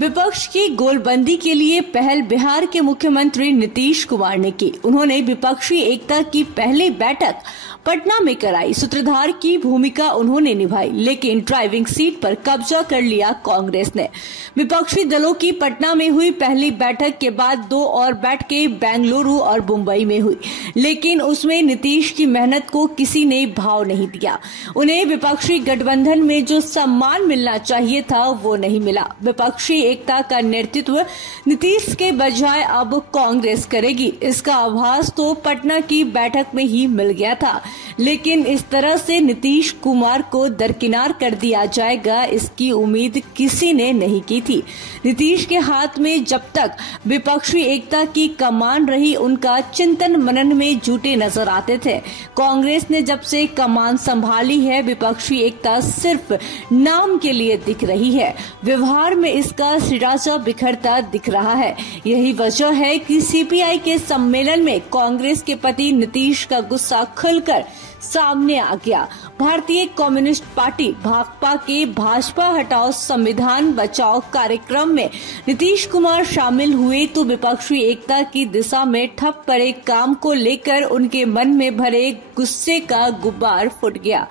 विपक्ष की गोलबंदी के लिए पहल बिहार के मुख्यमंत्री नीतीश कुमार ने की। उन्होंने विपक्षी एकता की पहली बैठक पटना में कराई। सूत्रधार की भूमिका उन्होंने निभाई, लेकिन ड्राइविंग सीट पर कब्जा कर लिया कांग्रेस ने। विपक्षी दलों की पटना में हुई पहली बैठक के बाद 2 और बैठकें बेंगलुरु और मुंबई में हुई, लेकिन उसमें नीतीश की मेहनत को किसी ने भाव नहीं दिया। उन्हें विपक्षी गठबंधन में जो सम्मान मिलना चाहिए था वो नहीं मिला। विपक्षी एकता का नेतृत्व नीतीश के बजाय अब कांग्रेस करेगी, इसका आभास तो पटना की बैठक में ही मिल गया था। लेकिन इस तरह से नीतीश कुमार को दरकिनार कर दिया जाएगा, इसकी उम्मीद किसी ने नहीं की थी। नीतीश के हाथ में जब तक विपक्षी एकता की कमान रही, उनका चिंतन मनन में जुटे नजर आते थे। कांग्रेस ने जब से कमान संभाली है, विपक्षी एकता सिर्फ नाम के लिए दिख रही है, व्यवहार में इसका सिराजा बिखरता दिख रहा है। यही वजह है कि सीपीआई के सम्मेलन में कांग्रेस के प्रति नीतीश का गुस्सा खुलकर सामने आ गया। भारतीय कम्युनिस्ट पार्टी भाकपा के भाजपा हटाओ संविधान बचाओ कार्यक्रम में नीतीश कुमार शामिल हुए तो विपक्षी एकता की दिशा में ठप पड़े काम को लेकर उनके मन में भरे गुस्से का गुब्बार फूट गया।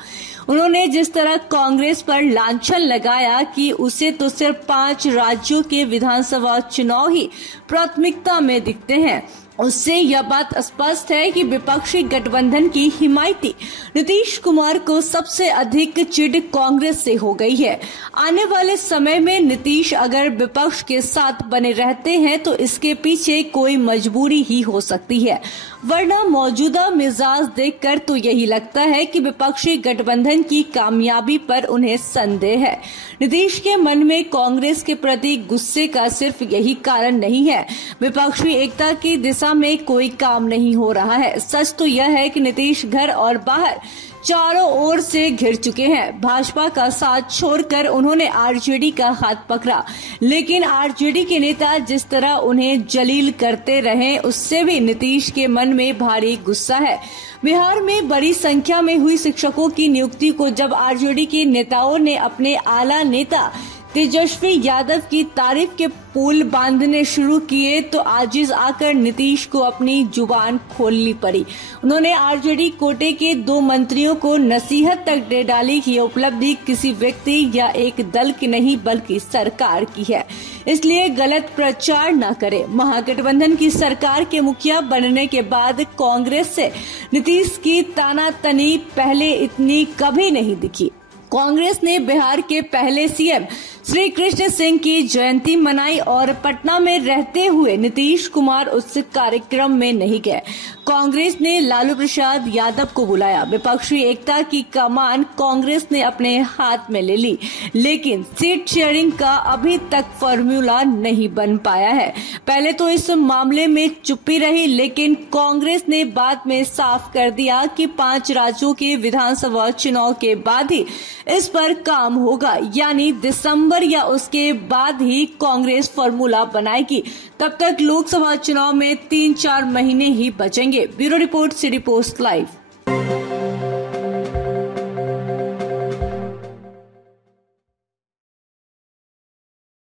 उन्होंने जिस तरह कांग्रेस पर लांछन लगाया कि उसे तो सिर्फ 5 राज्यों के विधानसभा चुनाव ही प्राथमिकता में दिखते हैं, उससे यह बात स्पष्ट है कि विपक्षी गठबंधन की हिमायती नीतीश कुमार को सबसे अधिक चिढ़ कांग्रेस से हो गई है। आने वाले समय में नीतीश अगर विपक्ष के साथ बने रहते हैं तो इसके पीछे कोई मजबूरी ही हो सकती है, वरना मौजूदा मिजाज देखकर तो यही लगता है कि विपक्षी गठबंधन की कामयाबी पर उन्हें संदेह है। नीतीश के मन में कांग्रेस के प्रति गुस्से का सिर्फ यही कारण नहीं है, विपक्षी एकता की दिशा में कोई काम नहीं हो रहा है। सच तो यह है कि नीतीश घर और बाहर चारों ओर से घिर चुके हैं। भाजपा का साथ छोड़कर उन्होंने आरजेडी का हाथ पकड़ा, लेकिन आरजेडी के नेता जिस तरह उन्हें जलील करते रहे, उससे भी नीतीश के मन में भारी गुस्सा है। बिहार में बड़ी संख्या में हुई शिक्षकों की नियुक्ति को जब आरजेडी के नेताओं ने अपने आला नेता तेजस्वी यादव की तारीफ के पुल बांधने शुरू किए तो आजिज आकर नीतीश को अपनी जुबान खोलनी पड़ी। उन्होंने आरजेडी कोटे के 2 मंत्रियों को नसीहत तक दे डाली कि ये उपलब्धि किसी व्यक्ति या एक दल की नहीं बल्कि सरकार की है, इसलिए गलत प्रचार न करें। महागठबंधन की सरकार के मुखिया बनने के बाद कांग्रेस से नीतीश की तानातनी पहले इतनी कभी नहीं दिखी। कांग्रेस ने बिहार के पहले सीएम श्री कृष्ण सिंह की जयंती मनाई और पटना में रहते हुए नीतीश कुमार उस कार्यक्रम में नहीं गए। कांग्रेस ने लालू प्रसाद यादव को बुलाया। विपक्षी एकता की कमान कांग्रेस ने अपने हाथ में ले ली, लेकिन सीट शेयरिंग का अभी तक फॉर्मूला नहीं बन पाया है। पहले तो इस मामले में चुप्पी रही, लेकिन कांग्रेस ने बाद में साफ कर दिया कि 5 राज्यों के विधानसभा चुनाव के बाद ही इस पर काम होगा, यानी दिसंबर या उसके बाद ही कांग्रेस फॉर्मूला बनाएगी। तब तक लोकसभा चुनाव में 3-4 महीने ही बचेंगे। Bureau report, city post live.